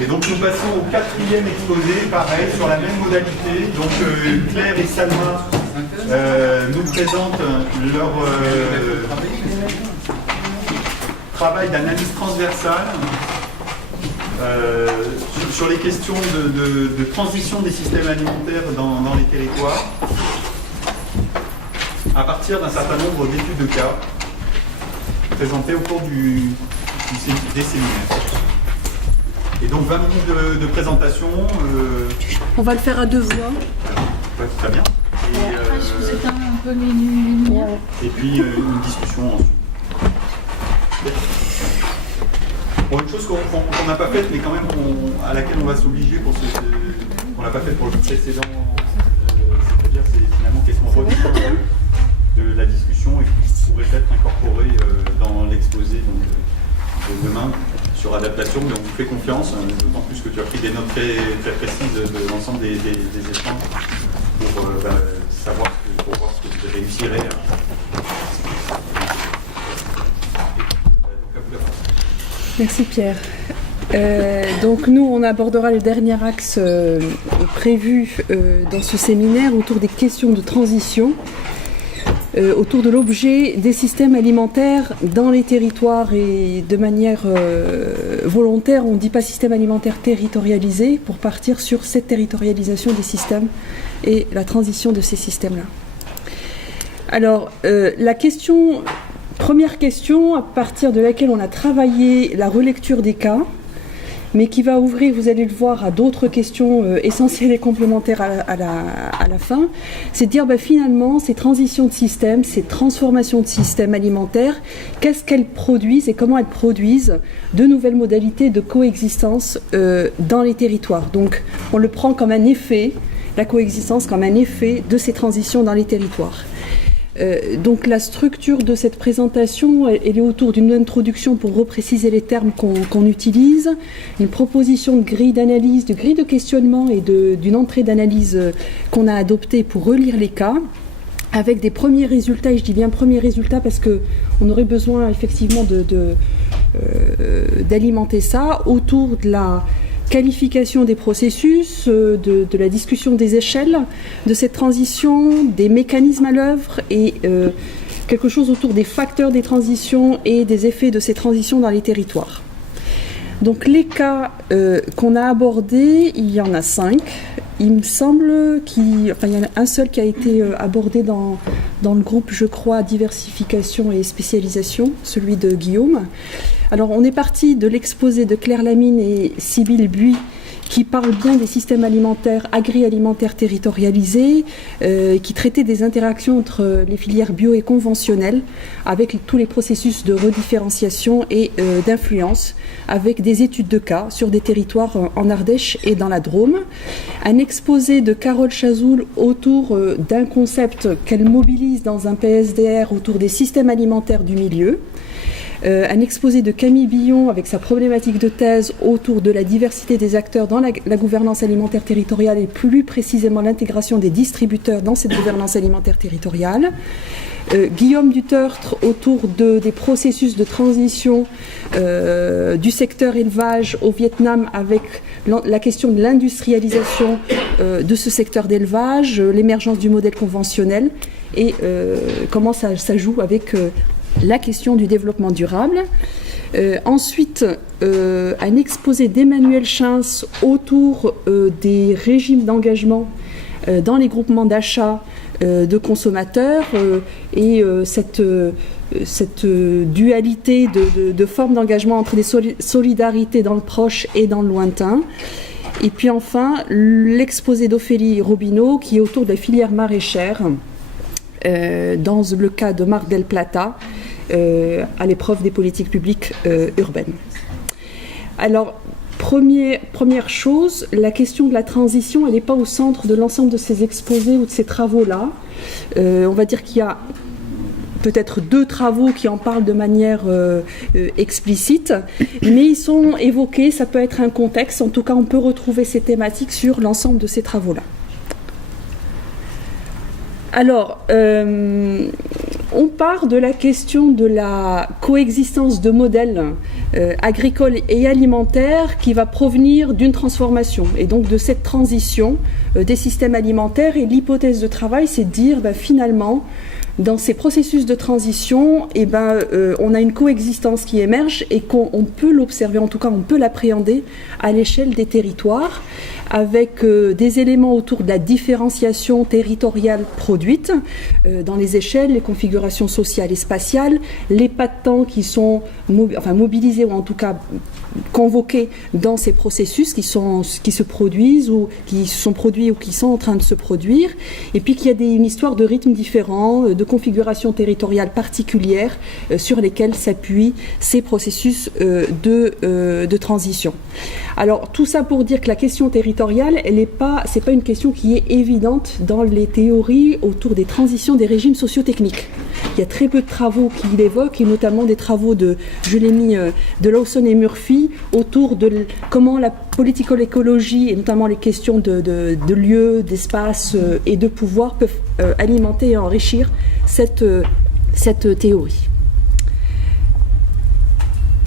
Et donc nous passons au quatrième exposé, pareil, sur la même modalité. Donc Claire et Salma nous présentent leur travail d'analyse transversale sur les questions de transition des systèmes alimentaires dans les territoires à partir d'un certain nombre d'études de cas présentées au cours des séminaires. Et donc 20 minutes de présentation. On va le faire à deux voix. Ouais, très bien. Et après, je vous éteins un peu les lumières. Et puis une discussion ensuite. Bon, une chose qu'on n'a pas faite, mais quand même à laquelle on va s'obliger pour qu'on n'a pas fait pour le précédent, c'est-à-dire c'est finalement qu'est-ce qu'on retient de la discussion et qui pourrait être incorporé dans l'exposé de demain sur adaptation, mais on vous fait confiance, d'autant plus que tu as pris des notes très, très précises de l'ensemble des échanges pour savoir pour voir ce que vous réussirez à... Merci Pierre. Donc nous, on abordera le dernier axe prévu dans ce séminaire autour des questions de transition, autour de l'objet des systèmes alimentaires dans les territoires et de manière volontaire. On ne dit pas système alimentaire territorialisé pour partir sur cette territorialisation des systèmes et la transition de ces systèmes-là. Alors, première question à partir de laquelle on a travaillé la relecture des cas, mais qui va ouvrir, vous allez le voir, à d'autres questions essentielles et complémentaires à la fin, c'est de dire finalement ces transitions de système, ces transformations de systèmes alimentaires, qu'est-ce qu'elles produisent et comment elles produisent de nouvelles modalités de coexistence dans les territoires. Donc on le prend comme un effet, la coexistence comme un effet de ces transitions dans les territoires. Donc la structure de cette présentation, elle est autour d'une introduction pour repréciser les termes qu'on utilise, une proposition de grille d'analyse, de grille de questionnement et d'une entrée d'analyse qu'on a adoptée pour relire les cas, avec des premiers résultats, et je dis bien premiers résultats parce qu'on aurait besoin effectivement d'alimenter ça autour de la qualification des processus, de la discussion des échelles de cette transition, des mécanismes à l'œuvre et quelque chose autour des facteurs des transitions et des effets de ces transitions dans les territoires. Donc les cas qu'on a abordés, il y en a 5. Il me semble il y en a un seul qui a été abordé dans le groupe, je crois, diversification et spécialisation, celui de Guillaume. Alors on est parti de l'exposé de Claire Lamine et Sybille Buis qui parlent bien des systèmes alimentaires, agri-alimentaires territorialisés, qui traitaient des interactions entre les filières bio et conventionnelles, avec tous les processus de redifférenciation et d'influence, avec des études de cas sur des territoires en Ardèche et dans la Drôme. Un exposé de Carole Chazoul autour d'un concept qu'elle mobilise dans un PSDR autour des systèmes alimentaires du milieu. Un exposé de Camille Billon avec sa problématique de thèse autour de la diversité des acteurs dans la gouvernance alimentaire territoriale et plus précisément l'intégration des distributeurs dans cette gouvernance alimentaire territoriale. Guillaume Dutertre autour des processus de transition du secteur élevage au Vietnam avec la question de l'industrialisation de ce secteur d'élevage, l'émergence du modèle conventionnel et comment ça joue avec la question du développement durable. Ensuite, un exposé d'Emmanuel Chins autour des régimes d'engagement dans les groupements d'achat de consommateurs et cette dualité de formes d'engagement entre des solidarités dans le proche et dans le lointain. Et puis enfin, l'exposé d'Ophélie Robineau qui est autour de la filière maraîchère dans le cas de Mar del Plata, à l'épreuve des politiques publiques urbaines. Alors, première chose, la question de la transition, elle n'est pas au centre de l'ensemble de ces exposés ou de ces travaux-là. On va dire qu'il y a peut-être 2 travaux qui en parlent de manière explicite, mais ils sont évoqués, ça peut être un contexte, en tout cas on peut retrouver ces thématiques sur l'ensemble de ces travaux-là. Alors, On part de la question de la coexistence de modèles agricoles et alimentaires qui va provenir d'une transformation et donc de cette transition des systèmes alimentaires. Et l'hypothèse de travail, c'est de dire finalement, dans ces processus de transition, on a une coexistence qui émerge et qu'on peut l'observer, en tout cas on peut l'appréhender à l'échelle des territoires, avec des éléments autour de la différenciation territoriale produite dans les échelles, les configurations sociales et spatiales, les pas de temps qui sont mobilisés ou en tout cas convoqués dans ces processus qui se produisent ou qui sont produits ou qui sont en train de se produire, et puis qu'il y a une histoire de rythmes différents, de configurations territoriales particulières sur lesquelles s'appuient ces processus de transition. Alors tout ça pour dire que la question territoriale, c'est pas une question qui est évidente dans les théories autour des transitions des régimes socio-techniques. Il y a très peu de travaux qui l'évoquent, et notamment des travaux de Lawson et Murphy autour de comment la politico-écologie et notamment les questions de lieux, d'espace et de pouvoir peuvent alimenter et enrichir cette théorie.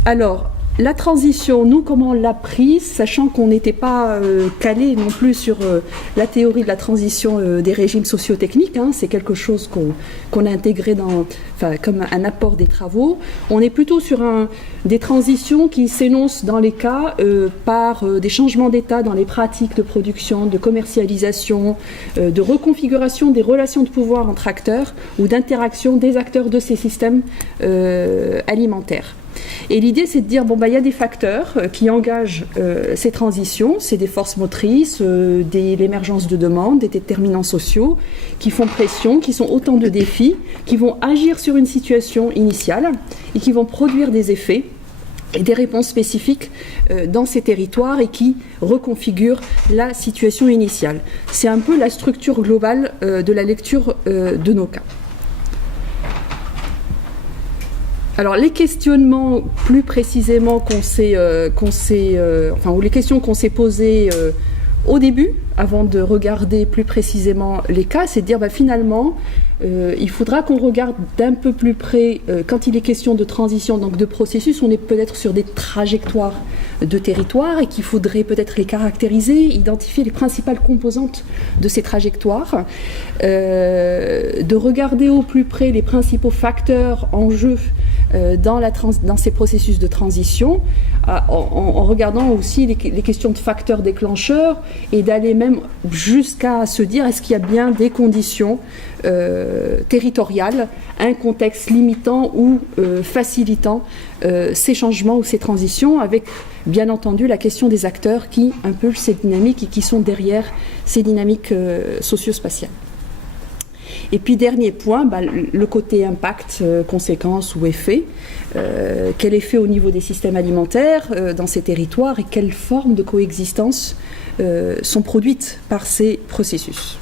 Alors, la transition, nous, comment on l'a prise, sachant qu'on n'était pas calé non plus sur la théorie de la transition des régimes socio-techniques, c'est quelque chose qu'on a intégré comme un apport des travaux. On est plutôt sur des transitions qui s'énoncent dans les cas par des changements d'état dans les pratiques de production, de commercialisation, de reconfiguration des relations de pouvoir entre acteurs ou d'interaction des acteurs de ces systèmes alimentaires. Et l'idée, c'est de dire, il y a des facteurs qui engagent ces transitions, c'est des forces motrices, l'émergence de demandes, des déterminants sociaux qui font pression, qui sont autant de défis, qui vont agir sur une situation initiale et qui vont produire des effets et des réponses spécifiques dans ces territoires et qui reconfigurent la situation initiale. C'est un peu la structure globale de la lecture de nos cas. Alors les questionnements plus précisément ou les questions qu'on s'est posées au début, avant de regarder plus précisément les cas, c'est de dire finalement, il faudra qu'on regarde d'un peu plus près, quand il est question de transition, donc de processus, on est peut-être sur des trajectoires de territoire et qu'il faudrait peut-être les caractériser, identifier les principales composantes de ces trajectoires, de regarder au plus près les principaux facteurs en jeu dans ces processus de transition, en regardant aussi les questions de facteurs déclencheurs et d'aller même jusqu'à se dire est-ce qu'il y a bien des conditions territoriales, un contexte limitant ou facilitant ces changements ou ces transitions, avec bien entendu la question des acteurs qui impulsent ces dynamiques et qui sont derrière ces dynamiques socio-spatiales. Et puis dernier point, le côté impact, conséquence ou effet. Quel effet au niveau des systèmes alimentaires dans ces territoires et quelles formes de coexistence sont produites par ces processus.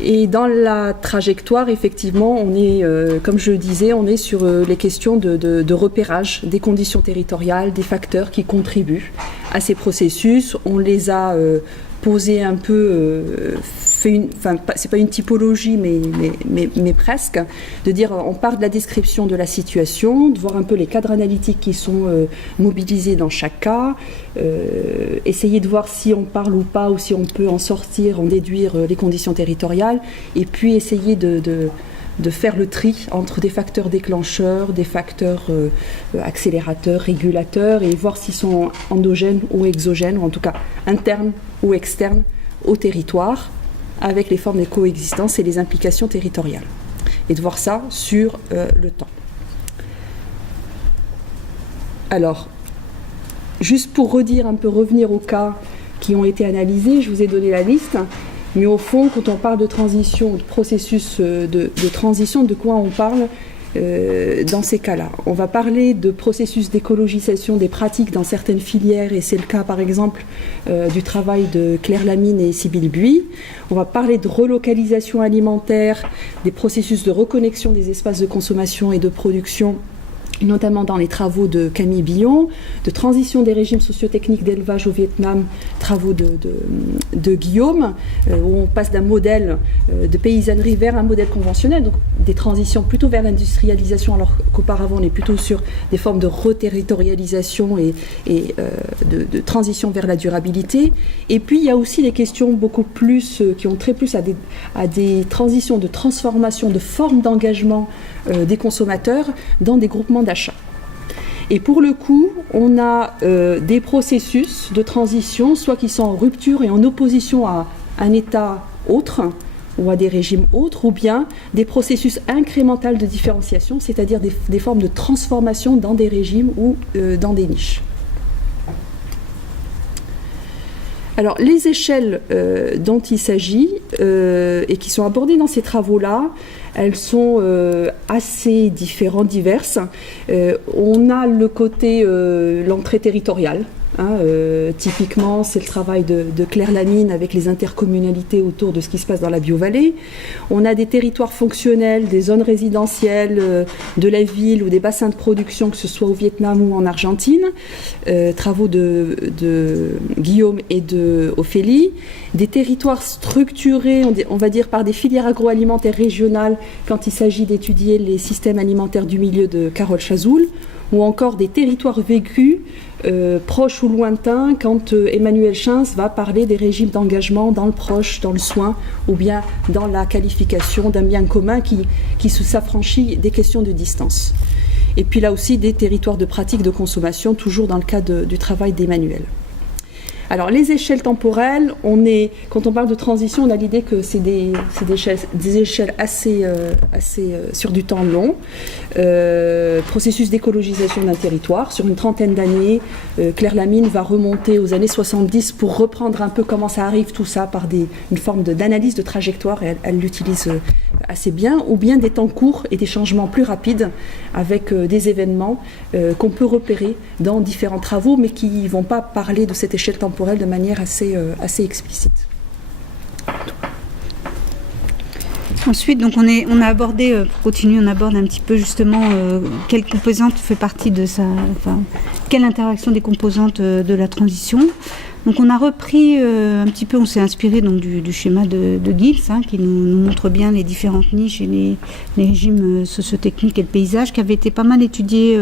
Et dans la trajectoire, effectivement, on est, comme je le disais, on est sur les questions de repérage des conditions territoriales, des facteurs qui contribuent à ces processus. On les a posés un peu, c'est pas une typologie, mais presque, de dire, on part de la description de la situation, de voir un peu les cadres analytiques qui sont mobilisés dans chaque cas, essayer de voir si on parle ou pas, ou si on peut en sortir, en déduire les conditions territoriales, et puis essayer de faire le tri entre des facteurs déclencheurs, des facteurs accélérateurs, régulateurs, et voir s'ils sont endogènes ou exogènes, ou en tout cas internes ou externes au territoire, avec les formes de coexistence et les implications territoriales. Et de voir ça sur le temps. Alors, juste pour revenir aux cas qui ont été analysés, je vous ai donné la liste. Mais au fond, quand on parle de transition, de processus de transition, de quoi on parle dans ces cas-là? On va parler de processus d'écologisation des pratiques dans certaines filières, et c'est le cas par exemple du travail de Claire Lamine et Sybille Buis. On va parler de relocalisation alimentaire, des processus de reconnexion des espaces de consommation et de production notamment dans les travaux de Camille Billon, de transition des régimes socio-techniques d'élevage au Vietnam, travaux de Guillaume, où on passe d'un modèle de paysannerie vers un modèle conventionnel, donc des transitions plutôt vers l'industrialisation, alors qu'auparavant on est plutôt sur des formes de reterritorialisation et de transition vers la durabilité. Et puis il y a aussi des questions beaucoup plus, qui ont trait plus à des transitions de transformation, de formes d'engagement des consommateurs dans des groupements d'achat. Et pour le coup, on a des processus de transition, soit qui sont en rupture et en opposition à un État autre, ou à des régimes autres, ou bien des processus incrémentaux de différenciation, c'est-à-dire des formes de transformation dans des régimes ou dans des niches. Alors, les échelles dont il s'agit et qui sont abordées dans ces travaux-là, elles sont assez différentes, diverses. On a le côté l'entrée territoriale. Typiquement, c'est le travail de Claire Lamine avec les intercommunalités autour de ce qui se passe dans la Biovallée. On a des territoires fonctionnels, des zones résidentielles de la ville ou des bassins de production, que ce soit au Vietnam ou en Argentine. Travaux de Guillaume et de Ophélie. Des territoires structurés, on va dire, par des filières agroalimentaires régionales quand il s'agit d'étudier les systèmes alimentaires du milieu de Carole Chazoul, ou encore des territoires vécus proches ou lointains quand Emmanuel Schins va parler des régimes d'engagement dans le proche, dans le soin, ou bien dans la qualification d'un bien commun qui s'affranchit des questions de distance. Et puis là aussi des territoires de pratique de consommation, toujours dans le cadre du travail d'Emmanuel. Alors les échelles temporelles, quand on parle de transition, on a l'idée que c'est des échelles assez sur du temps long. Processus d'écologisation d'un territoire, sur une trentaine d'années, Claire Lamine va remonter aux années 70 pour reprendre un peu comment ça arrive tout ça par une forme d'analyse de trajectoire, et elle l'utilise assez bien, ou bien des temps courts et des changements plus rapides avec des événements qu'on peut repérer dans différents travaux, mais qui ne vont pas parler de cette échelle temporelle de manière assez explicite. Ensuite, donc on a abordé, pour continuer, on aborde un petit peu justement quelle composante fait partie de quelle interaction des composantes de la transition. Donc on a repris un petit peu, on s'est inspiré donc du schéma de Gilles, qui nous montre bien les différentes niches et les régimes socio-techniques et le paysage, qui avaient été pas mal étudiés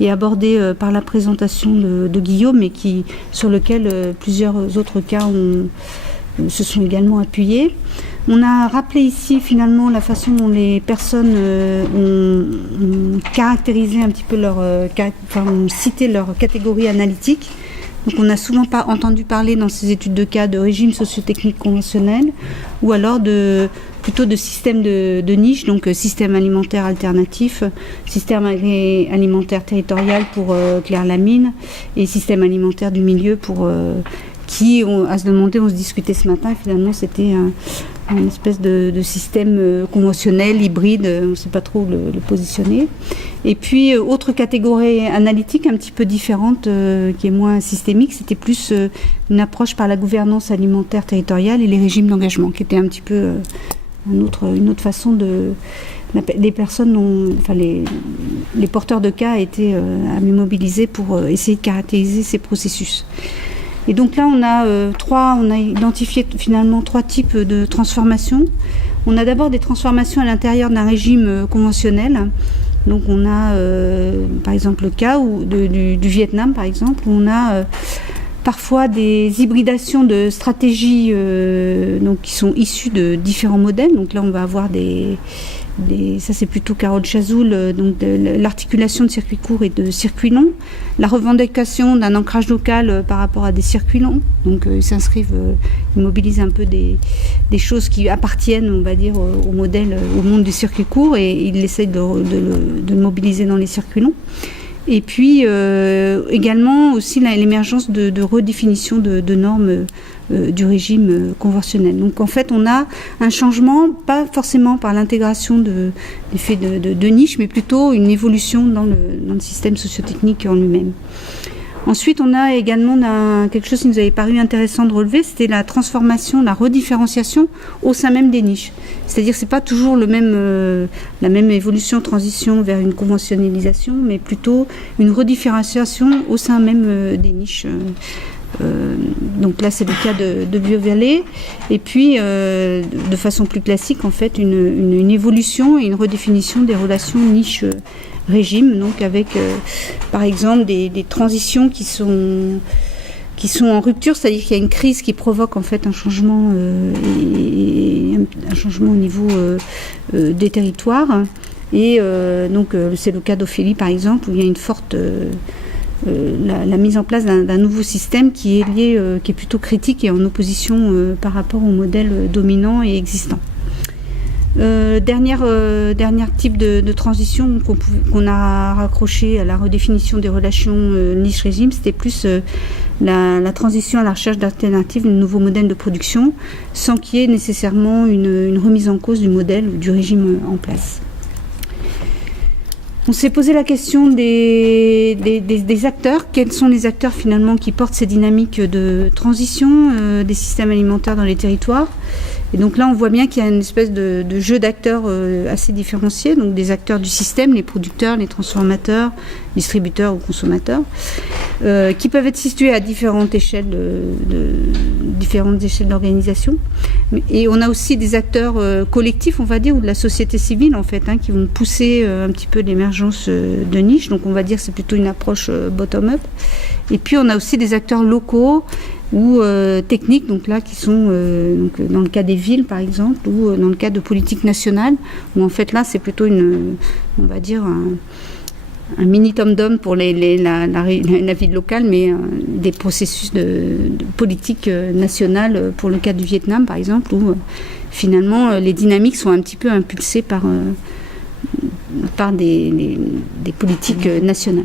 et abordés par la présentation de Guillaume, et sur lequel plusieurs autres cas se sont également appuyés. On a rappelé ici finalement la façon dont les personnes ont caractérisé un petit peu ont cité leur catégorie analytique. Donc on a souvent pas entendu parler dans ces études de cas de régime socio-technique conventionnel, ou alors plutôt de systèmes de niche, donc système alimentaire alternatif, système alimentaire territorial pour Claire Lamine, et système alimentaire du milieu pour à se demander, on se discutait ce matin, finalement c'était une espèce de système conventionnel, hybride, on ne sait pas trop le positionner. Et puis, autre catégorie analytique un petit peu différente, qui est moins systémique, c'était plus une approche par la gouvernance alimentaire territoriale et les régimes d'engagement, qui était un petit peu une autre façon les personnes, les porteurs de cas étaient mobilisés pour essayer de caractériser ces processus. Et donc là, on a identifié finalement 3 types de transformations. On a d'abord des transformations à l'intérieur d'un régime conventionnel. Donc on a par exemple le cas du Vietnam, par exemple, où on a parfois des hybridations de stratégies qui sont issues de différents modèles. Donc là, on va avoir ça c'est plutôt Carole Chazoul, donc l'articulation de circuits courts et de circuits longs, la revendication d'un ancrage local par rapport à des circuits longs, donc ils mobilisent un peu des choses qui appartiennent, on va dire, au modèle, au monde du circuit court, et ils essayent de le mobiliser dans les circuits longs. Et puis également aussi l'émergence de redéfinition de normes du régime conventionnel. Donc en fait on a un changement, pas forcément par l'intégration d'effets de niche, mais plutôt une évolution dans le système socio-technique en lui-même. Ensuite, on a également quelque chose qui nous avait paru intéressant de relever, c'était la transformation, la redifférenciation au sein même des niches. C'est-à-dire que ce n'est pas toujours la même évolution, transition vers une conventionnalisation, mais plutôt une redifférenciation au sein même des niches. Donc là, c'est le cas de Biovallée. Et puis, de façon plus classique, en fait, une évolution et une redéfinition des relations niche-régime, donc avec, par exemple, des transitions qui sont en rupture, c'est-à-dire qu'il y a une crise qui provoque en fait un changement au niveau des territoires. Et donc, c'est le cas d'Ophélie, par exemple, où il y a une forte la mise en place d'un nouveau système qui est lié, qui est plutôt critique et en opposition par rapport au modèle dominant et existant. Dernier type de transition qu'on a raccroché à la redéfinition des relations niche-régime, c'était plus la transition à la recherche d'alternatives, de nouveaux modèles de production, sans qu'il y ait nécessairement une remise en cause du modèle ou du régime en place. On s'est posé la question des acteurs. Quels sont les acteurs finalement qui portent ces dynamiques de transition des systèmes alimentaires dans les territoires? Et donc là, on voit bien qu'il y a une espèce de jeu d'acteurs assez différenciés, donc des acteurs du système, les producteurs, les transformateurs, distributeurs ou consommateurs, qui peuvent être situés à différentes échelles d'organisation. Et on a aussi des acteurs collectifs, on va dire, ou de la société civile, en fait, qui vont pousser un petit peu l'émergence de niches. Donc on va dire que c'est plutôt une approche bottom-up. Et puis on a aussi des acteurs locaux ou techniques, donc là qui sont donc dans le cas des villes par exemple, ou dans le cas de politique nationale, où en fait là c'est plutôt on va dire un mini tom-dom pour la ville locale, mais des processus de politique nationale pour le cas du Vietnam par exemple, où finalement les dynamiques sont un petit peu impulsées par des politiques nationales.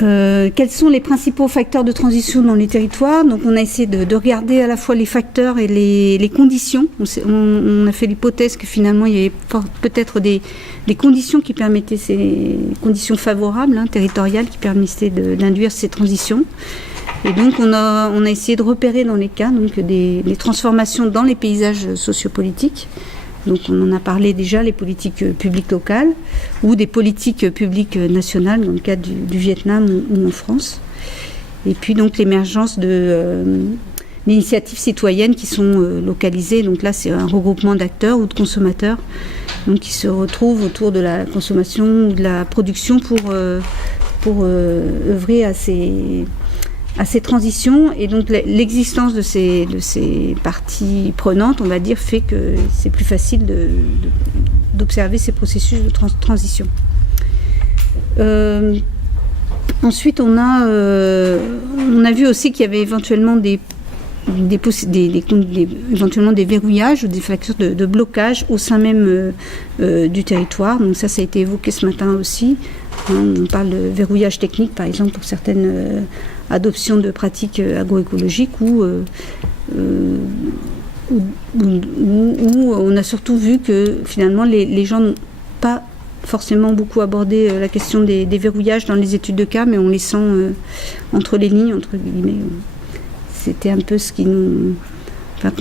Quels sont les principaux facteurs de transition dans les territoires? Donc on a essayé de regarder à la fois les facteurs et les conditions. On a fait l'hypothèse que finalement il y avait peut-être des conditions qui permettaient, ces conditions favorables, territoriales, qui permettaient d'induire ces transitions. Et donc on a essayé de repérer dans les cas donc des transformations dans les paysages sociopolitiques. Donc on en a parlé déjà, les politiques publiques locales ou des politiques publiques nationales dans le cadre du Vietnam ou en France. Et puis donc l'émergence d'initiatives citoyennes qui sont localisées. Donc là c'est un regroupement d'acteurs ou de consommateurs donc, qui se retrouvent autour de la consommation ou de la production pour œuvrer à ces transitions. Et donc l'existence de ces parties prenantes, on va dire, fait que c'est plus facile d'observer ces processus de transition. Ensuite, on a vu aussi qu'il y avait éventuellement éventuellement des verrouillages ou des facteurs de blocage au sein même du territoire. Donc ça a été évoqué ce matin aussi. On parle de verrouillage technique, par exemple, pour certaines adoptions de pratiques agroécologiques où on a surtout vu que finalement les gens n'ont pas forcément beaucoup abordé la question des verrouillages dans les études de cas, mais on les sent entre les lignes, entre guillemets. C'était un peu ce qu'on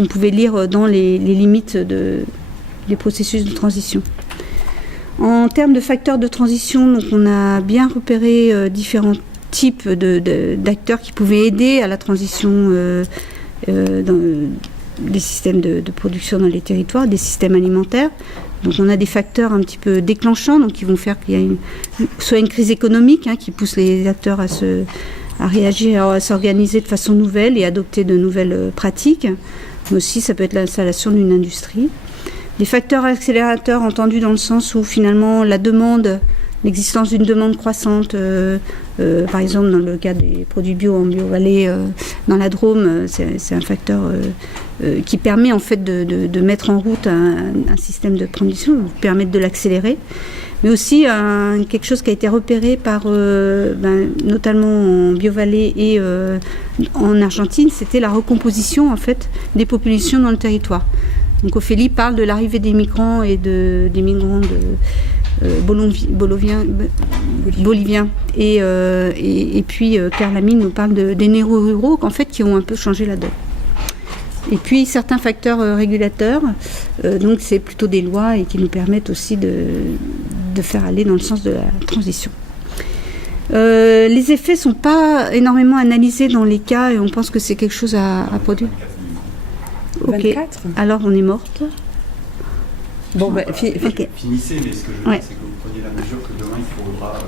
pouvait lire dans les limites des processus de transition. En termes de facteurs de transition, donc on a bien repéré différents types d'acteurs qui pouvaient aider à la transition dans des systèmes de production dans les territoires, des systèmes alimentaires. Donc on a des facteurs un petit peu déclenchants, donc qui vont faire qu'il y a soit une crise économique qui pousse les acteurs à réagir, à s'organiser de façon nouvelle et adopter de nouvelles pratiques. Mais aussi ça peut être l'installation d'une industrie. Des facteurs accélérateurs entendus dans le sens où finalement l'existence d'une demande croissante, par exemple dans le cas des produits bio en Biovallée, dans la Drôme, c'est un facteur qui permet en fait de mettre en route un système de transition, permettre de l'accélérer. Mais aussi quelque chose qui a été repéré par notamment en Biovallée et en Argentine, c'était la recomposition en fait des populations dans le territoire. Donc Ophélie parle de l'arrivée des migrants et des migrants bolivien. Et puis Claire Lamine nous parle des néo-ruraux en fait, qui ont un peu changé la donne. Et puis certains facteurs régulateurs, donc c'est plutôt des lois et qui nous permettent aussi de faire aller dans le sens de la transition. Les effets ne sont pas énormément analysés dans les cas et on pense que c'est quelque chose à produire. 24 Alors on est morte. Bon, Ok. Finissez, mais ce que je veux dire, c'est que vous preniez la mesure que demain, il faudra...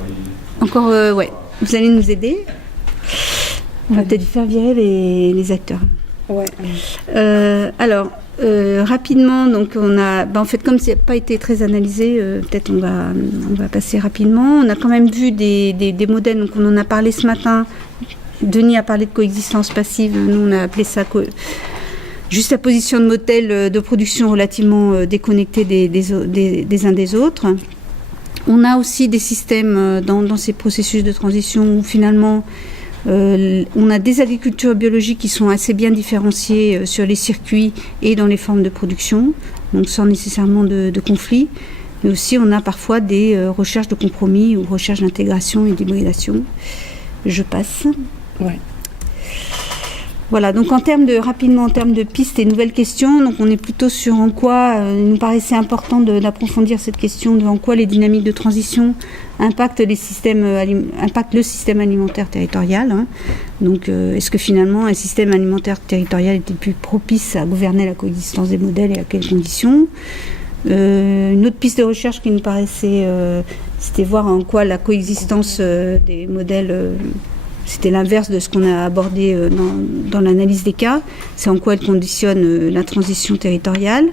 Encore, ouais. Vous allez nous aider. On va peut-être faire virer les acteurs. Ouais. Alors, rapidement, donc on a, en fait, comme ça n'a pas été très analysé, peut-être on va passer rapidement. On a quand même vu des modèles, donc on en a parlé ce matin. Denis a parlé de coexistence passive, nous on a appelé ça juste la position de modèles de production relativement déconnectés des uns des autres. On a aussi des systèmes dans ces processus de transition où finalement on a des agricultures biologiques qui sont assez bien différenciées sur les circuits et dans les formes de production, donc sans nécessairement de conflit. Mais aussi on a parfois des recherches de compromis ou recherches d'intégration et d'hybridation. Je passe. Ouais. Voilà, donc rapidement en termes de pistes et nouvelles questions, donc on est plutôt sur en quoi il nous paraissait important d'approfondir cette question de en quoi les dynamiques de transition impactent le système alimentaire territorial. Hein. Donc est-ce que finalement un système alimentaire territorial était plus propice à gouverner la coexistence des modèles et à quelles conditions? Une autre piste de recherche qui nous paraissait, c'était voir en quoi la coexistence des modèles... C'était l'inverse de ce qu'on a abordé dans l'analyse des cas. C'est en quoi elle conditionne la transition territoriale.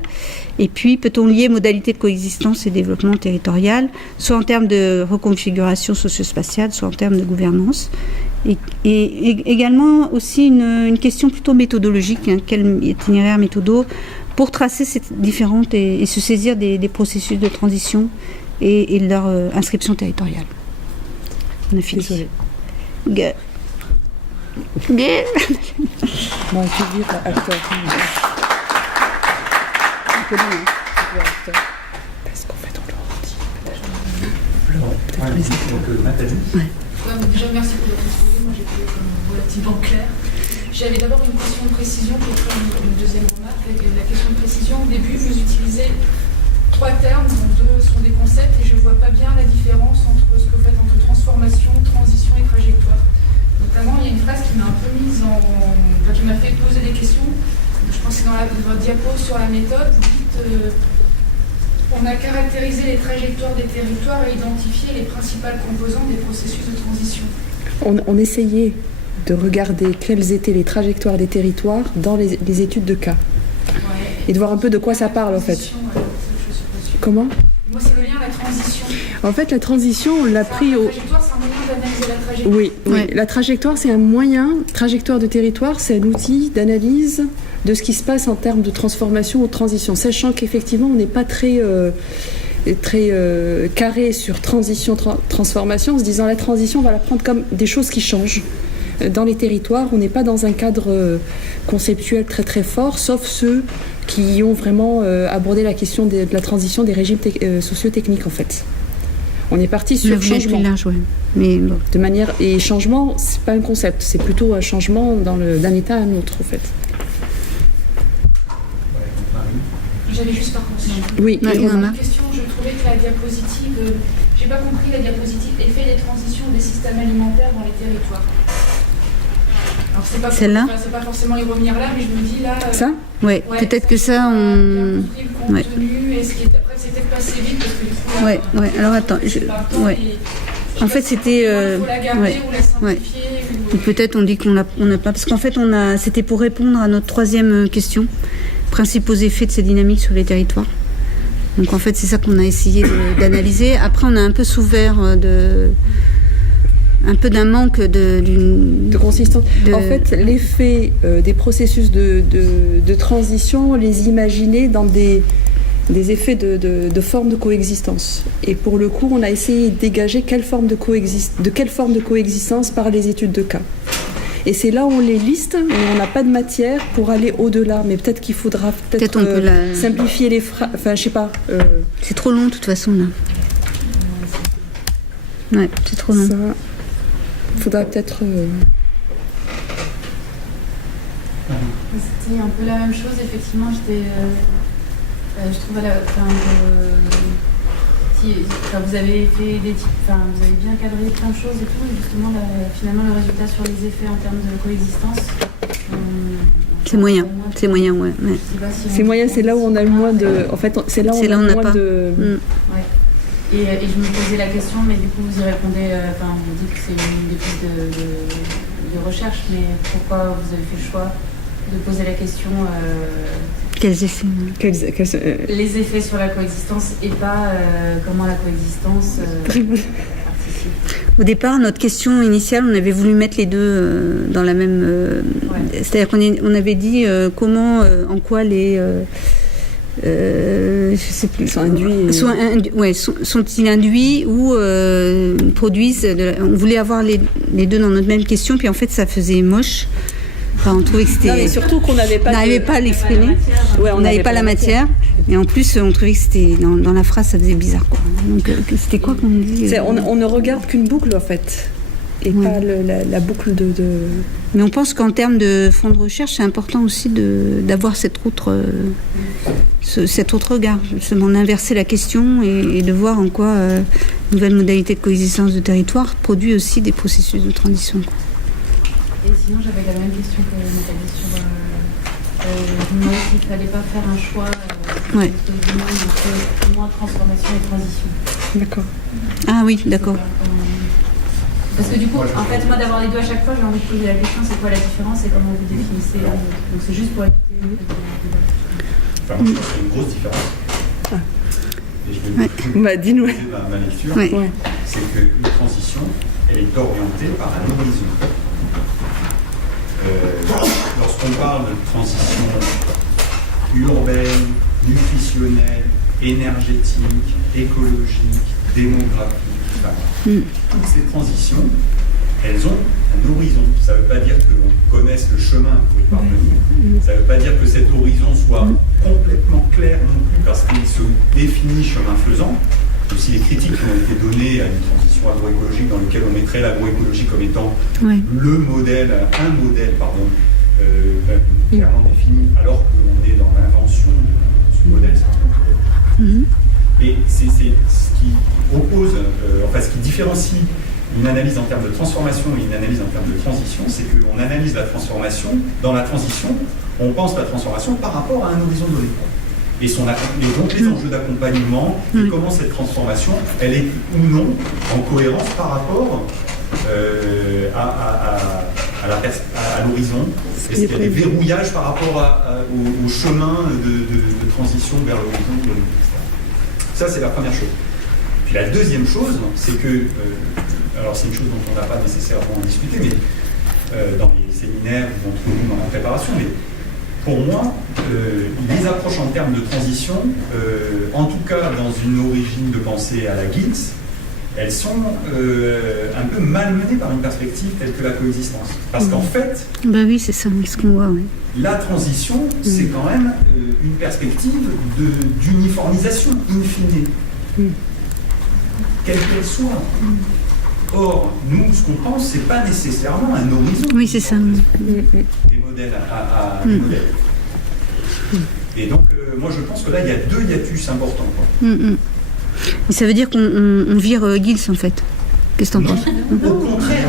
Et puis, peut-on lier modalités de coexistence et développement territorial, soit en termes de reconfiguration socio-spatiale, soit en termes de gouvernance. Et également aussi une question plutôt méthodologique, hein, quel itinéraire méthodo, pour tracer ces différentes et se saisir des processus de transition et de leur inscription territoriale. On a fini. Désolée. Bon, Bon, il faut dire acteur. Parce qu'en fait, on leur dit. Donc, Nathalie. Déjà, merci pour votre exposé. Moi, j'étais relativement claire. J'avais d'abord une question de précision, puis après une deuxième remarque. La question de précision, au début, vous utilisez 3 termes, dont 2 sont des concepts, et je ne vois pas bien la différence entre ce que vous faites entre transformation, transition et trajectoire. Notamment, il y a une phrase qui m'a un peu mise qui m'a fait poser des questions. Je pense que c'est dans votre diapo sur la méthode. Vous dites on a caractérisé les trajectoires des territoires et identifié les principales composantes des processus de transition. On essayait de regarder quelles étaient les trajectoires des territoires dans les études de cas. Ouais. Et de voir un peu de quoi ça parle en fait. Comment ? Moi, c'est le lien à la transition. En fait, la transition, on l'a pris au... La trajectoire, c'est un moyen d'analyser la trajectoire. Oui, Ouais. La trajectoire, c'est un moyen. Trajectoire de territoire, c'est un outil d'analyse de ce qui se passe en termes de transformation ou de transition. Sachant qu'effectivement, on n'est pas très carré sur transition, transformation, en se disant la transition, on va la prendre comme des choses qui changent. Dans les territoires, on n'est pas dans un cadre conceptuel très très fort, sauf ceux qui ont vraiment abordé la question de la transition des régimes socio-techniques en fait. On est parti sur changement. Large, ouais. Mais bon. De manière, et changement, c'est pas un concept, c'est plutôt un changement d'un état à un autre en fait. J'avais juste par contre. Oui, Ouais, et on Une question, je trouvais que la diapositive, j'ai pas compris la diapositive effet des transitions des systèmes alimentaires dans les territoires. Alors Celle-là c'est pas forcément y revenir là, mais je me dis là. ça Ouais, peut-être que ça, on... Bien compris le contenu, et ce qui est après, c'est peut-être passé vite parce que du coup. Ouais, ouais. Alors attends, ouais. En fait, c'était. Il faut la garder Ouais. ou la simplifier. Ou peut-être on dit qu'on n'a pas. Parce qu'en fait, c'était pour répondre à notre troisième question. Principaux effets de ces dynamiques sur les territoires. Donc en fait, c'est ça qu'on a essayé d'analyser. Après, on a un peu souffert un peu d'un manque de consistance. En fait, l'effet des processus de transition, on les imaginait dans des effets de forme de coexistence. Et pour le coup, on a essayé de dégager quelle forme de coexistence par les études de cas. Et c'est là où on les liste, mais on n'a pas de matière pour aller au-delà. Mais peut-être qu'il faudra on peut simplifier les phrases. Enfin, je sais pas. C'est trop long, de toute façon, là. Ouais, c'est trop long. Ça, faudra peut-être. C'était un peu la même chose, effectivement, je trouve vous avez fait vous avez bien cadré plein de choses et tout, et justement, finalement, le résultat sur les effets en termes de coexistence. C'est moyen, ouais. C'est moyen, c'est là où on a le moins de. En fait, c'est là où on a le moins de. Ouais. Et je me posais la question, mais du coup, vous y répondez. Vous dites que c'est une des pistes de recherche, mais pourquoi vous avez fait le choix de poser la question Quels effets les effets sur la coexistence et pas comment la coexistence participe. Au départ, notre question initiale, on avait voulu mettre les deux dans la même... C'est-à-dire qu'on avait dit comment, en quoi les... je sais plus. Sont induits. Sont-ils induits ou produisent... On voulait avoir les deux dans notre même question, puis en fait, ça faisait moche. Enfin, on trouvait que c'était... Non, mais surtout qu'on n'avait pas... On n'arrivait pas à l'exprimer. Ouais, on n'avait pas la matière. Et en plus, on trouvait que c'était... Dans la phrase, ça faisait bizarre, quoi. Donc, c'était quoi qu'on dit on ne regarde qu'une boucle, en fait. Et pas la boucle de... Mais on pense qu'en termes de fonds de recherche, c'est important aussi d'avoir cet autre regard. Justement, d'inverser la question et de voir en quoi nouvelle modalité de coexistence de territoire produit aussi des processus de transition. Et sinon, j'avais la même question que Nathalie sur... je me demandais s'il ne fallait pas faire un choix entre moins transformation et transition. D'accord. Ah oui, d'accord. Parce que du coup, en fait, moi d'avoir les deux à chaque fois, j'ai envie de poser la question, c'est quoi la différence et comment vous définissez. Donc c'est juste pour éviter... Enfin, moi, je pense qu'il y a une grosse différence. Et je vais dis-nous. Ma lecture, Ouais. c'est qu'une transition, elle est orientée par un horizon. Lorsqu'on parle de transition urbaine, nutritionnelle, énergétique, écologique, démographique, toutes ces transitions, elles ont un horizon. Ça ne veut pas dire qu'on connaisse le chemin pour y parvenir. Ça ne veut pas dire que cet horizon soit complètement clair non plus parce qu'il se définit chemin faisant. Aussi les critiques qui ont été données à une transition agroécologique dans laquelle on mettrait l'agroécologie comme étant le modèle, clairement défini, alors qu'on est dans l'invention de ce modèle. Et c'est ce qui oppose, ce qui différencie une analyse en termes de transformation et une analyse en termes de transition, c'est qu'on analyse la transformation. Dans la transition, on pense la transformation par rapport à un horizon donné. Et donc les enjeux d'accompagnement et comment cette transformation, elle est ou non en cohérence par rapport à l'horizon. Est-ce qu'il y a des verrouillages par rapport au chemin de transition vers l'horizon. Ça, c'est la première chose. Puis la deuxième chose, c'est que, alors c'est une chose dont on n'a pas nécessairement discuté, mais dans les séminaires ou entre nous dans la préparation, mais pour moi, les approches en termes de transition, en tout cas dans une origine de pensée à la Giddens, elles sont un peu malmenées par une perspective telle que la coexistence. Parce qu'en fait... Bah oui, c'est ça, ce qu'on voit, La transition, c'est quand même une perspective d'uniformisation in fine. Quelle qu'elle soit. Or, nous, ce qu'on pense, c'est pas nécessairement un horizon. Oui, c'est ça. Des modèles à des modèles. Et donc, moi, je pense que là, il y a deux hiatus importants. Mais ça veut dire qu'on vire Giddens, en fait. Qu'est-ce que t'en penses? Au contraire.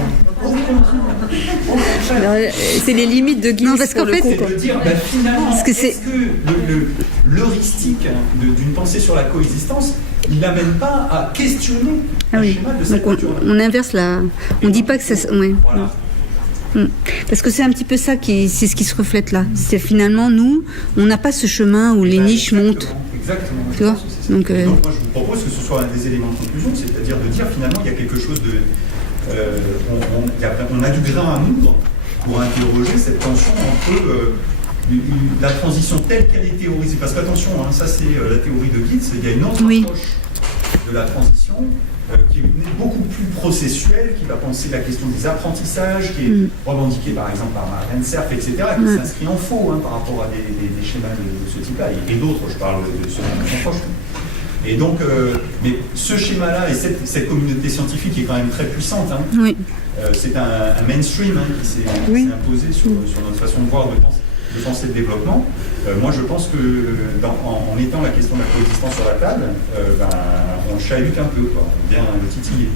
C'est les limites de Giddens. Non, parce qu'en fait, c'est de dire, finalement, est-ce que l'heuristique d'une pensée sur la coexistence, il n'amène pas à questionner le schéma de cette culture. On inverse la... On ne dit pas que ça... Voilà. Parce que c'est un petit peu ça c'est ce qui se reflète là. C'est finalement, nous, on n'a pas ce chemin où les niches montent. Exactement. Tu vois donc, moi, je vous propose que ce soit un des éléments de conclusion, c'est-à-dire de dire finalement, il y a quelque chose de... on a du grain à moudre pour interroger cette tension entre la transition telle qu'elle est théorisée. Parce qu'attention, ça c'est la théorie de Giddens, il y a une autre approche de la transition qui est beaucoup plus processuelle, qui va penser la question des apprentissages, qui est revendiquée par exemple par Marlène Serf, etc., qui s'inscrit en faux par rapport à des schémas de ce type-là, et d'autres, je parle de ceux qui sont proches. Et donc, mais ce schéma-là et cette communauté scientifique est quand même très puissante. Hein. Oui. C'est un mainstream hein, qui s'est imposé sur notre façon de voir, de penser le développement. Moi, je pense que en mettant la question de la coexistence sur la table, on chahute un peu, quoi. On vient le titiller.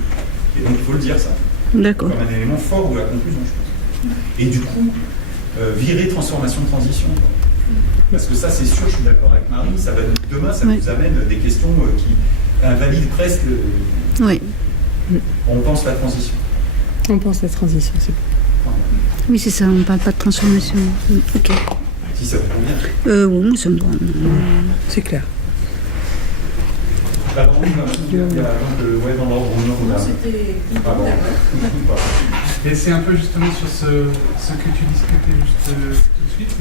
Et donc, il faut le dire, ça. D'accord. Comme un élément fort de la conclusion, je pense. Et du coup, virer transformation-transition. Parce que ça, c'est sûr, je suis d'accord avec Marie, ça va, demain, ça nous amène des questions qui invalident presque. Oui. On pense la transition. On pense la transition, c'est bon. Oui, c'est ça, on ne parle pas de transformation. Ok. Si ça vous convient. Oui, ça me va. C'est clair. Pardon, il y a dans l'ordre Non, c'était pardon. Et c'est un peu justement sur ce que tu discutais juste tout de suite.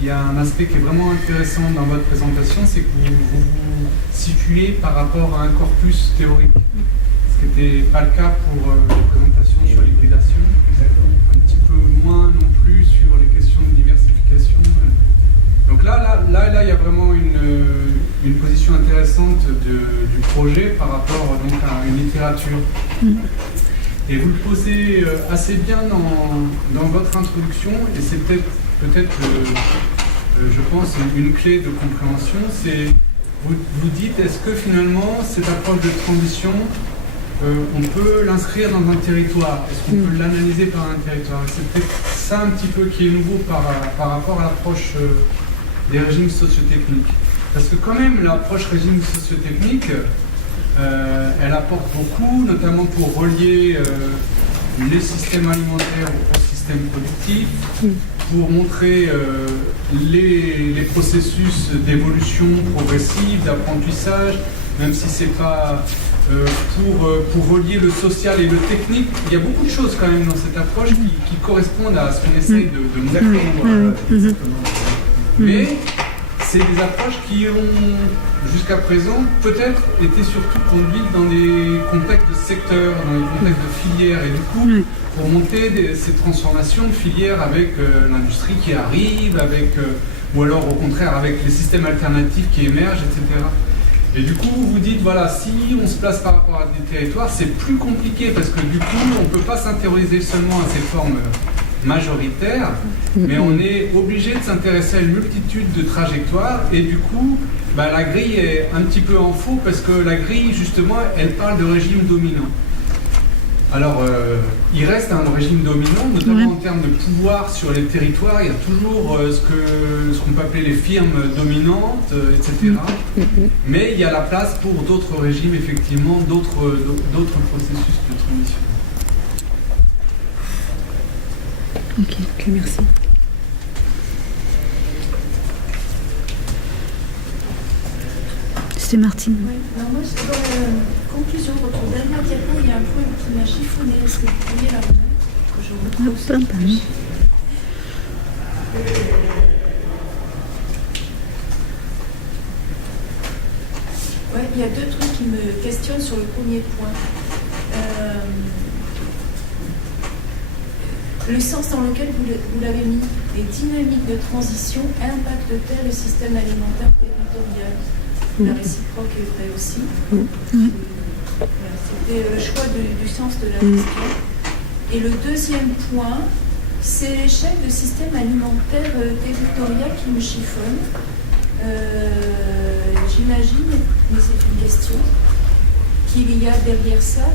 Il y a un aspect qui est vraiment intéressant dans votre présentation, c'est que vous vous situez par rapport à un corpus théorique. Ce qui n'était pas le cas pour les présentations sur l'hybridation. Un petit peu moins non plus sur les questions de diversification. Donc là, il y a vraiment une position intéressante du projet par rapport donc, à une littérature. Et vous le posez assez bien dans votre introduction, et c'est peut-être je pense, une clé de compréhension, c'est vous dites, est-ce que finalement cette approche de transition, on peut l'inscrire dans un territoire? Est-ce qu'on peut l'analyser par un territoire? C'est peut-être ça un petit peu qui est nouveau par rapport à l'approche des régimes sociotechniques. Parce que quand même, l'approche régime sociotechnique, elle apporte beaucoup, notamment pour relier les systèmes alimentaires au système productif, pour montrer les processus d'évolution progressive, d'apprentissage, même si c'est pas pour relier le social et le technique. Il y a beaucoup de choses quand même dans cette approche qui correspondent à ce qu'on essaye de montrer. Mais c'est des approches qui ont, jusqu'à présent, peut-être été surtout conduites dans des contextes de secteurs, dans des contextes de filières. Et du coup, pour monter ces transformations de filières avec l'industrie qui arrive, ou alors au contraire avec les systèmes alternatifs qui émergent, etc. Et du coup, vous vous dites, voilà, si on se place par rapport à des territoires, c'est plus compliqué parce que du coup, on ne peut pas s'intérioriser seulement à ces formes majoritaires, mais on est obligé de s'intéresser à une multitude de trajectoires et du coup, la grille est un petit peu en faux parce que la grille, justement, elle parle de régime dominant. Alors, il reste un régime dominant, notamment en termes de pouvoir sur les territoires. Il y a toujours ce qu'on peut appeler les firmes dominantes, etc. Mais il y a la place pour d'autres régimes, effectivement, d'autres processus de transition. Ok, merci. C'était Martine. Oui, alors moi, dans la conclusion de votre dernière diapo, il y a un point qui m'a chiffonné. Est-ce que vous pourriez la remettre que je retrouve Ouais, il y a deux trucs qui me questionnent sur le premier point. Le sens dans lequel vous l'avez mis, les dynamiques de transition impactent-elles le système alimentaire territorial? La réciproque est vraie aussi. Voilà, c'était le choix du sens de la question. Et le deuxième point, c'est l'échec du système alimentaire territorial qui me chiffonne. J'imagine, mais c'est une question, qu'il y a derrière ça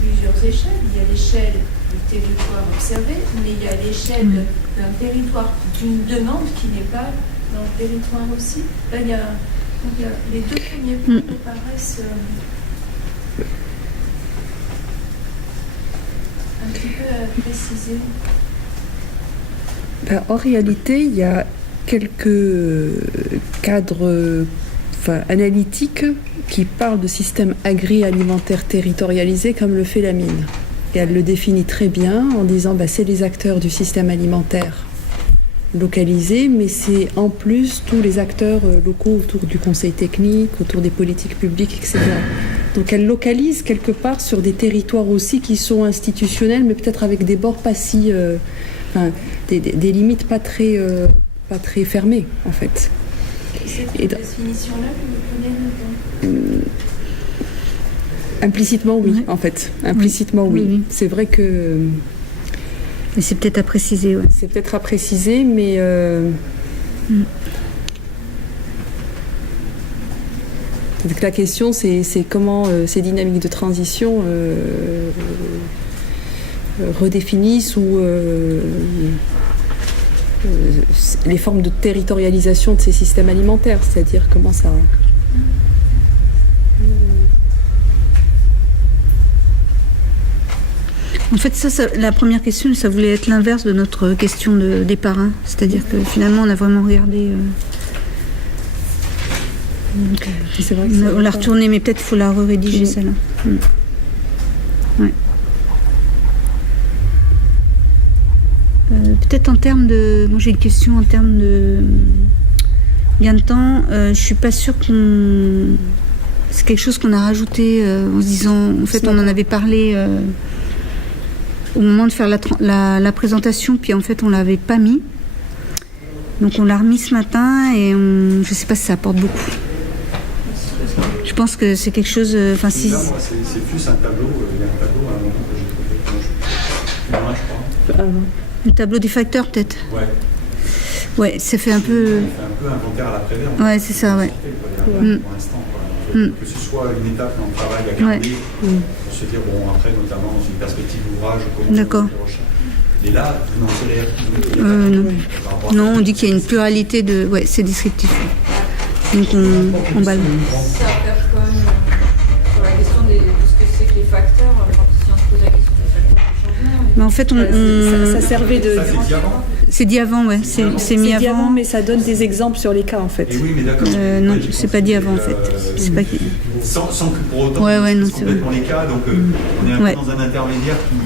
plusieurs échelles. Il y a l'échelle du territoire observé, mais il y a l'échelle d'un territoire, d'une demande qui n'est pas dans le territoire aussi. Là, il y a les deux premiers points me paraissent un petit peu à préciser. En réalité, il y a quelques cadres analytiques qui parlent de système agroalimentaire territorialisé comme le fait la mine. Et elle le définit très bien en disant c'est les acteurs du système alimentaire localisé, mais c'est en plus tous les acteurs locaux autour du conseil technique, autour des politiques publiques, etc. Donc elle localise quelque part sur des territoires aussi qui sont institutionnels, mais peut-être avec des bords pas si... des limites pas très fermées, en fait. Et cette définition-là, vous le prenez dans Implicitement, oui, Ouais. en fait. Implicitement, oui. Oui, oui. C'est vrai que Mais c'est peut-être à préciser, ouais. c'est peut-être à préciser, mais donc la question, c'est comment ces dynamiques de transition redéfinissent ou les formes de territorialisation de ces systèmes alimentaires, c'est-à-dire comment ça... En fait, la première question, ça voulait être l'inverse de notre question des parrains. C'est-à-dire que finalement, on a vraiment regardé... donc, C'est vrai que on l'a retournée, mais peut-être qu'il faut la rédiger celle-là. Ouais. Peut-être en termes de... Moi, j'ai une question en termes de gain de temps. Je suis pas sûre qu'on... C'est quelque chose qu'on a rajouté en se disant... En fait, on en avait parlé au moment de faire la présentation, puis en fait, on l'avait pas mis. Donc, on l'a remis ce matin et je sais pas si ça apporte beaucoup. Je pense que c'est quelque chose... Enfin, si... Là, moi, c'est plus un tableau. Il y a un tableau à un moment que j'ai trouvé. Je crois. Le tableau des facteurs, peut-être. Ouais. Ouais, ça fait un peu... On fait un peu inventaire à l'après-vert. Ouais, c'est ça, ouais. Pour l'instant, quoi. Que ce soit une étape dans le travail à garder, pour se dire, bon, après, notamment dans une perspective d'ouvrage, comment D'accord. on recherche. Et là, vous n'en tirez rien. Non, on dit qu'il y a une pluralité de... Ouais, c'est descriptif. Donc, on balle. Ça perche quand même sur la question de ce que c'est que les facteurs, si on se pose la question des facteurs de changement. Mais en fait, ça servait de... Ça, c'est dit avant. c'est dit avant, ouais. C'est mis dit avant. mais ça donne des exemples sur les cas, en fait. Et oui, mais d'accord. Non, c'est pas dit avant, en fait. C'est pas... Sans que pour autant, Ouais, non, c'est c'est vrai. complètement les cas. Donc, on est un peu Ouais. dans un intermédiaire qui...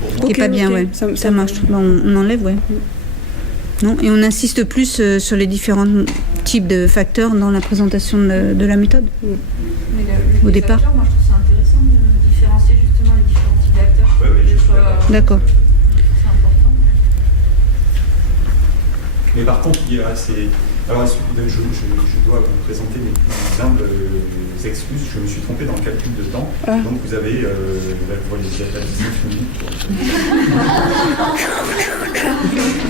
pour moi, Qui est pas Ok, bien, ok. ouais. Ça- Ça marche. Bah, on enlève, ouais. Non, et on insiste plus sur les différents types de facteurs dans la présentation de la méthode. Mais Au les départ. facteurs, moi je trouve ça intéressant de différencier justement les différents types d'acteurs. Ouais, ouais, je suis D'accord. C'est important. Mais par contre, il y a alors, je dois vous présenter mes plus humbles excuses. Je me suis trompé dans le calcul de temps. Donc, vous avez vous voyez, vous êtes à 19 minutes.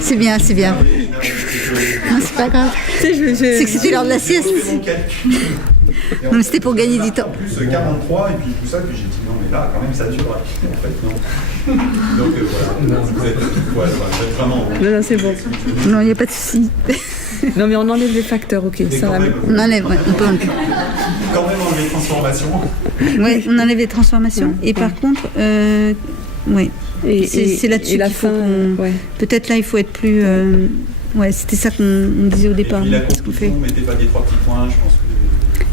C'est bien, c'est bien. Non, c'est pas grave. C'est que c'était l'heure de la sieste. J'ai fait mon calcul. Et en Non, mais fait, c'était pour gagner du temps. En plus, 43, et puis tout ça, puis j'ai dit non, mais là, quand même, ça dure. En fait, non. Donc, voilà. Vous êtes vraiment. Non, c'est bon. Non, il n'y a pas de souci. Non, mais on enlève les facteurs, ok. Mais Ça quand va. même, On enlève, ouais. On peut enlever. quand même enlever transformation. Ouais, on enlève les transformations. Et par contre, ouais. C'est là-dessus et la qu'il faut fin, qu'on... ouais. Peut-être là, il faut être plus... Ouais, c'était ça qu'on disait au Et départ. puis la Qu'est-ce qu'on fait ? conclusion, mettez pas des 3 petits points, je pense que...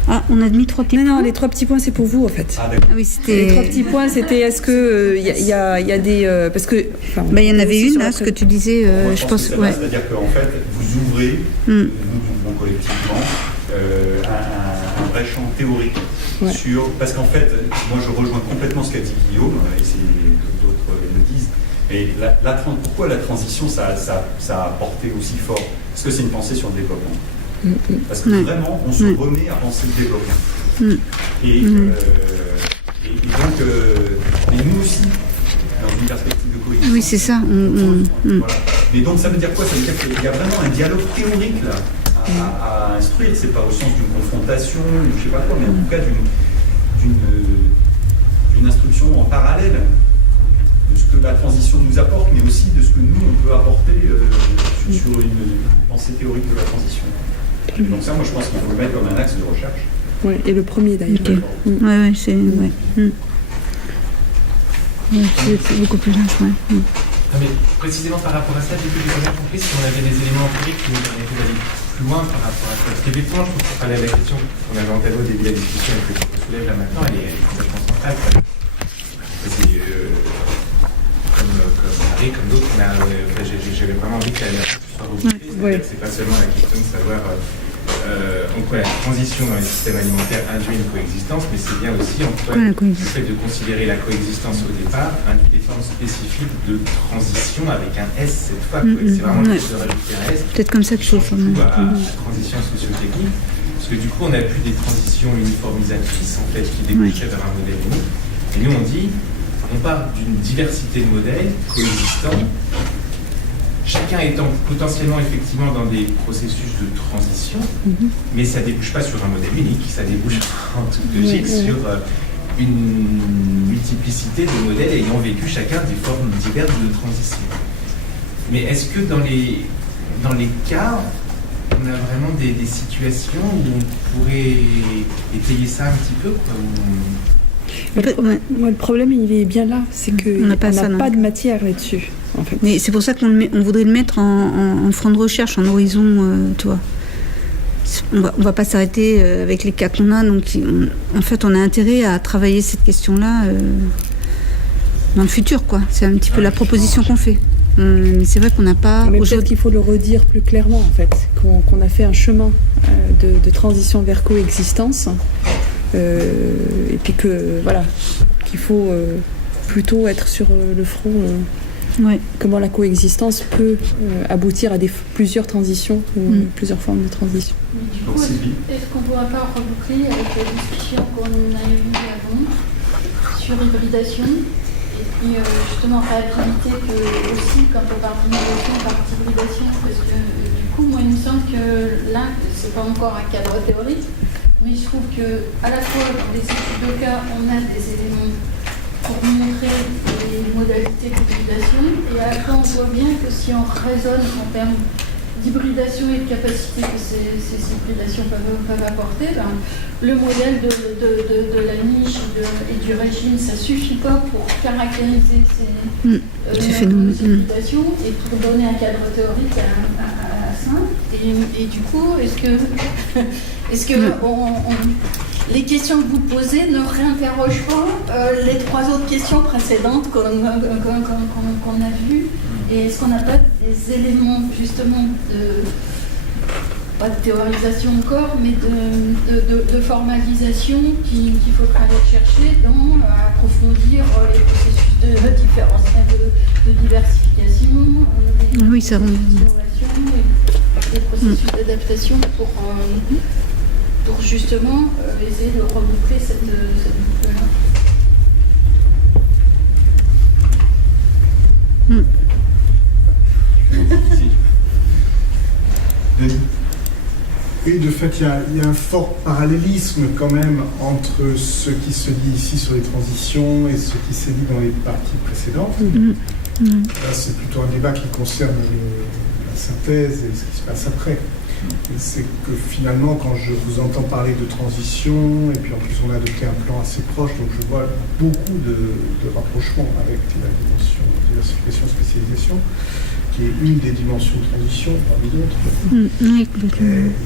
Ah, on a mis 3 petits Non, points. les 3 petits points, c'est pour vous, en fait. Ah, d'accord. Ah oui, Les 3 c'était... petits points, c'était est-ce que il y a des... parce que... enfin, Bah, il y en avait aussi une, sur là, la ce que tu disais, Moi, je que pense... c'est ça, Ouais. c'est-à-dire qu'en fait, vous ouvrez, nous, collectivement, un vrai champ théorique Ouais. sur... Parce qu'en fait, moi, je rejoins complètement ce qu'a dit Guillaume, et c'est d'autres le disent. Et pourquoi la transition, ça a porté aussi fort? Parce que c'est une pensée sur le développement. Parce que vraiment, on se remet à penser le développement. Et donc, et nous aussi, dans une perspective de cohésion. Oui, c'est ça. Voilà. Mais donc, ça veut dire quoi? Ça veut dire qu'il y a vraiment un dialogue théorique là, à instruire. C'est pas au sens d'une confrontation, ou je sais pas quoi, mais en tout cas d'une instruction en parallèle de ce que la transition nous apporte, mais aussi de ce que nous, on peut apporter sur une pensée théorique de la transition. Donc ça, moi, je pense qu'il faut le mettre comme un axe de recherche. Ouais, et le premier, d'ailleurs. Ok. Ouais, c'est... Ouais. Ouais, c'est beaucoup plus large, ouais. Non, mais précisément par rapport à ça, j'ai bien compris si on avait des éléments empiriques qui nous permettaient d'aller plus loin par rapport à ça. Parce qu'effectivement, je trouve qu'on parlait de la question qu'on avait entamée au début de la discussion et que je soulève là maintenant, elle est complètement centrale. Comme Marie, comme d'autres, j'avais vraiment envie que la soit regroupée. C'est pas seulement la question de savoir en quoi la transition dans les systèmes alimentaires induit une coexistence, mais c'est bien aussi en quoi le fait de considérer la coexistence au départ induit des formes spécifiques de transition avec un S cette fois. C'est vraiment le fait de rajouter un S. Peut-être comme ça que je change tout à la transition socio-technique. Parce que du coup, on n'a plus des transitions uniformisatrices, en fait, qui déboucheraient vers un modèle unique. Et nous, on dit, on part d'une diversité de modèles coexistants, chacun étant potentiellement, effectivement, dans des processus de transition, mais ça ne débouche pas sur un modèle unique, ça débouche en toute logique sur une multiplicité de modèles ayant vécu chacun des formes diverses de transition. Mais est-ce que dans les cas, on a vraiment des situations où on pourrait étayer ça un petit peu, quoi, Le problème, il est bien là, c'est qu'on n'a pas de matière là-dessus, en fait. Mais c'est pour ça qu'on voudrait le mettre en front de recherche, en horizon, tu vois. On va pas s'arrêter avec les cas qu'on a, donc en fait, on a intérêt à travailler cette question-là dans le futur, quoi. C'est un petit peu la proposition qu'on fait. Mais c'est vrai qu'on n'a pas... Mais peut-être qu'il faut le redire plus clairement, en fait, qu'on a fait un chemin de transition vers coexistence, et puis que, voilà, qu'il faut plutôt être sur le front, comment la coexistence peut aboutir à plusieurs transitions, plusieurs formes de transition. Du coup, est-ce qu'on ne pourrait pas reboucler avec la discussion qu'on a eue avant sur hybridation? Et puis justement réactivité aussi quand on parle d'innovation, on parle d'hybridation, parce que du coup moi il me semble que là, c'est pas encore un cadre théorique, mais je trouve que à la fois dans des études de cas, on a des éléments pour montrer les modalités d'hybridation, et à la fois on voit bien que si on raisonne en termes d'hybridation et de capacité que ces hybridations peuvent apporter, ben, le modèle de la niche et du régime, ça ne suffit pas pour caractériser ces hybridations et pour donner un cadre théorique à ça. Et du coup, est-ce que les questions que vous posez ne réinterrogent pas les trois autres questions précédentes qu'on a vues? Et est-ce qu'on n'a pas des éléments justement pas de théorisation encore, mais de formalisation qu'il faudra aller chercher dans approfondir les processus de diversification, oui, ça d'innovation et des processus d'adaptation pour justement essayer de reboucler cette boucle-là. Oui, de fait, il y a un fort parallélisme quand même entre ce qui se dit ici sur les transitions et ce qui s'est dit dans les parties précédentes. Là, c'est plutôt un débat qui concerne la synthèse et ce qui se passe après. C'est que finalement, quand je vous entends parler de transition, et puis en plus on a adopté un plan assez proche, donc je vois beaucoup de rapprochements avec la dimension diversification, spécialisation, qui est une des dimensions de transition parmi d'autres.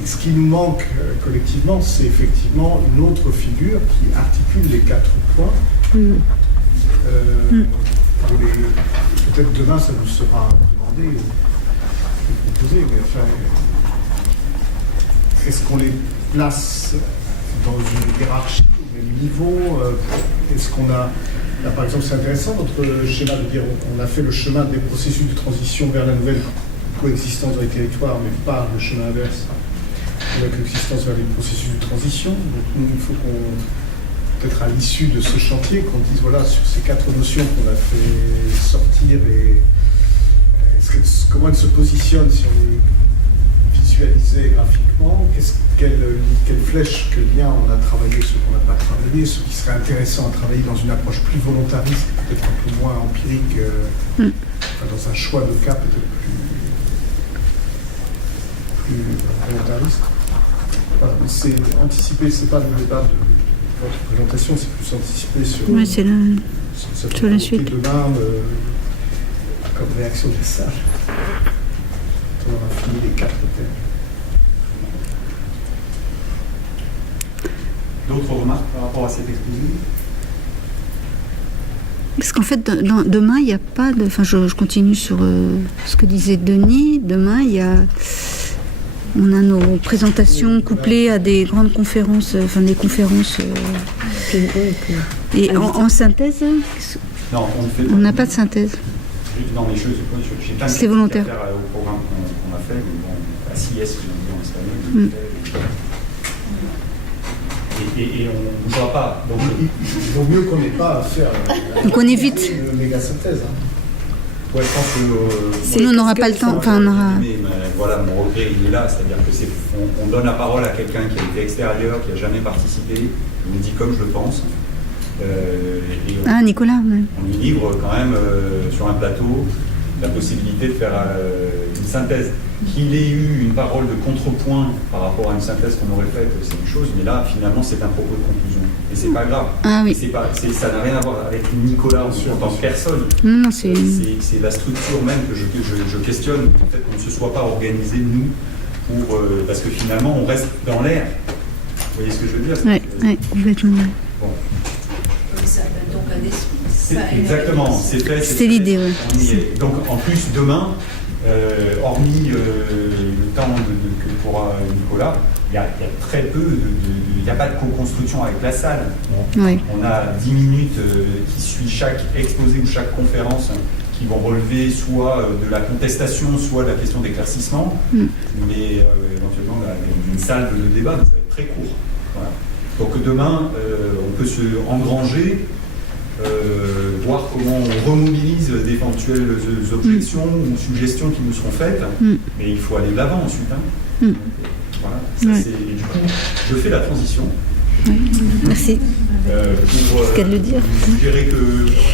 Ce qui nous manque collectivement, c'est effectivement une autre figure qui articule les 4 points. Peut-être demain ça nous sera demandé ou proposé, mais enfin, est-ce qu'on les place dans une hiérarchie au même niveau? Est-ce qu'on a... Là, par exemple, c'est intéressant, votre schéma de dire on a fait le chemin des processus de transition vers la nouvelle coexistence dans les territoires, mais pas le chemin inverse, la coexistence vers les processus de transition. Donc nous, il faut qu'on, peut-être à l'issue de ce chantier, qu'on dise, voilà, sur ces 4 notions qu'on a fait sortir, et comment elles se positionnent, si on les visualisait graphiquement, quelle flèche, quel lien on a travaillé, ce qu'on n'a pas travaillé, ce qui serait intéressant à travailler dans une approche plus volontariste, peut-être un peu moins empirique, enfin, dans un choix de cas peut-être plus volontariste. Voilà, mais c'est anticiper, c'est pas le débat de votre présentation, c'est plus anticiper sur, sur la suite. Demain, comme réaction des sages. On aura fini les 4 thèmes. D'autres remarques par rapport à cette exposition? Parce qu'en fait, demain, il n'y a pas de... Enfin, je continue sur ce que disait Denis. Demain, on a nos présentations couplées à des grandes conférences, enfin des conférences... Et en synthèse, non, on n'a pas de synthèse. Non, mais j'ai plein de c'est volontaire. À faire au programme qu'on a fait, mais bon, à CIS, en espagnol. et on ne bougera pas. Donc, Il vaut mieux qu'on n'ait pas à faire Donc on évite. une méga synthèse. ouais, je pense que... Sinon, on n'aura pas le temps. Enfin, on aura. Mais voilà, mon regret, il est là. C'est-à-dire que on donne la parole à quelqu'un qui a été extérieur, qui n'a jamais participé, il me dit comme je le pense. Et Ah, Nicolas, ouais. on lui livre quand même sur un plateau la possibilité de faire une synthèse. Qu'il ait eu une parole de contrepoint par rapport à une synthèse qu'on aurait faite, c'est une chose, mais là, finalement, c'est un propos de conclusion. Et c'est pas grave. Ah oui. Ça n'a rien à voir avec Nicolas en tant que personne. Non, c'est. C'est la structure même que je questionne. Peut-être qu'on ne se soit pas organisé, nous, pour, parce que finalement, on reste dans l'air. Vous voyez ce que je veux dire? Oui, complètement. Bon. Ça appelle donc un esprit. Exactement, c'est fait. C'est l'idée, oui. On y est. Donc, en plus, demain, hormis le temps que pourra Nicolas, il y a très peu il n'y a pas de co-construction avec la salle. Oui. On a 10 minutes qui suivent chaque exposé ou chaque conférence qui vont relever soit de la contestation, soit de la question d'éclaircissement, mais éventuellement une salle de débat, mais ça va être très court. Voilà. Donc demain, on peut se engranger, voir comment on remobilise d'éventuelles objections ou suggestions qui nous seront faites, mais il faut aller de l'avant ensuite. Hein. Voilà, ça, et du coup, je fais la transition. Oui. Merci. Pour c'est qu'à le dire. Suggérer que,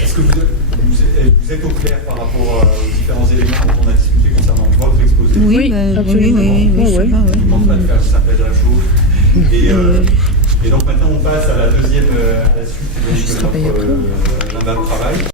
est-ce que vous êtes au clair par rapport aux différents éléments dont on a discuté concernant votre exposé? Oui, absolument. Oui, je ne vous demande pas de faire ça s'appelle la chose. Et donc maintenant on passe à la deuxième, à la suite de notre agenda de travail.